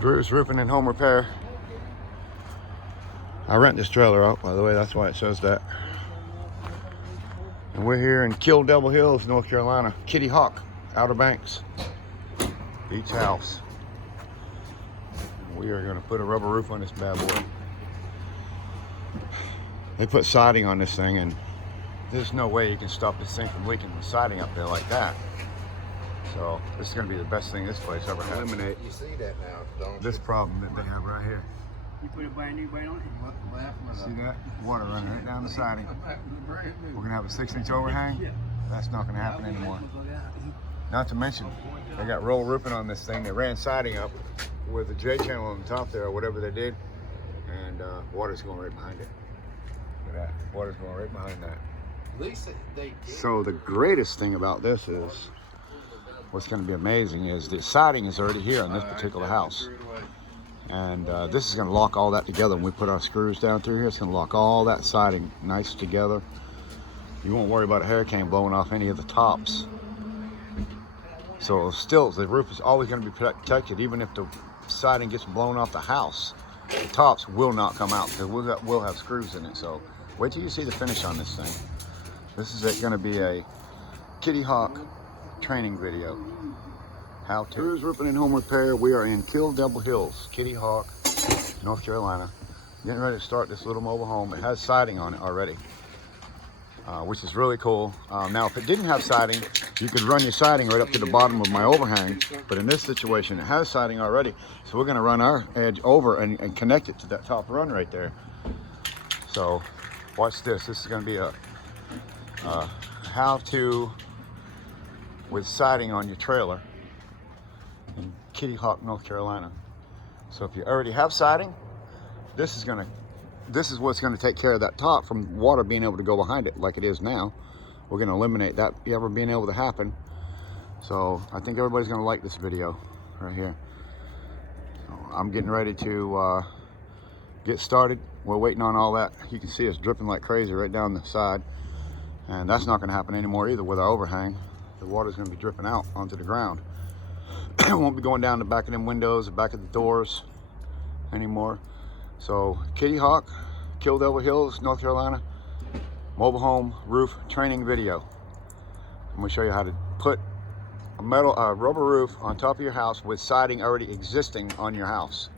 Drew's Roofing and Home Repair. I rent this trailer out, by the way, that's why it says that. And we're here in Kill Devil Hills, North Carolina. Kitty Hawk, Outer Banks, Beach House. We are going to put a rubber roof on this bad boy. They put siding on this thing, and there's no way you can stop this thing from leaking with siding up there like that. So this is going to be the best thing this place ever had. Eliminate You see that now, don't this problem that they have right here. You put a brand new weight on it? See that? Water running right down the siding. We're going to have a 6-inch overhang. That's not going to happen anymore. Not to mention, they got roll roofing on this thing. They ran siding up with a J channel on the top there, or whatever they did, and water's going right behind it. Look at that. Water's going right behind that. At least they did. So the greatest thing about this is, what's going to be amazing is the siding is already here on this particular house. And this is going to lock all that together. When we put our screws down through here, it's going to lock all that siding nice together. You won't worry about a hurricane blowing off any of the tops. So still, the roof is always going to be protected, even if the siding gets blown off the house. The tops will not come out because we'll have screws in it. So wait till you see the finish on this thing. This is going to be a Kitty Hawk training video. How to. Drew's Roofing and Home Repair. We are in Kill Devil Hills, Kitty Hawk, North Carolina. Getting ready to start this little mobile home. It has siding on it already, which is really cool. Now, if it didn't have siding, you could run your siding right up to the bottom of my overhang. But in this situation, it has siding already. So we're going to run our edge over and connect it to that top run right there. So watch this. This is going to be a how-to with siding on your trailer in Kitty Hawk, North Carolina. So if you already have siding, this is what's going to take care of that top from water being able to go behind it like it is now. We're going to eliminate that ever being able to happen. So I think everybody's going to like this video right here. So I'm getting ready to get started. We're waiting on all that. You can see it's dripping like crazy right down the side, and that's not going to happen anymore either with our overhang. The water's going to be dripping out onto the ground. It won't be going down the back of them windows, the back of the doors anymore. So Kitty Hawk, Kill Devil Hills, North Carolina, mobile home roof training video. I'm going to show you how to put a rubber roof on top of your house with siding already existing on your house.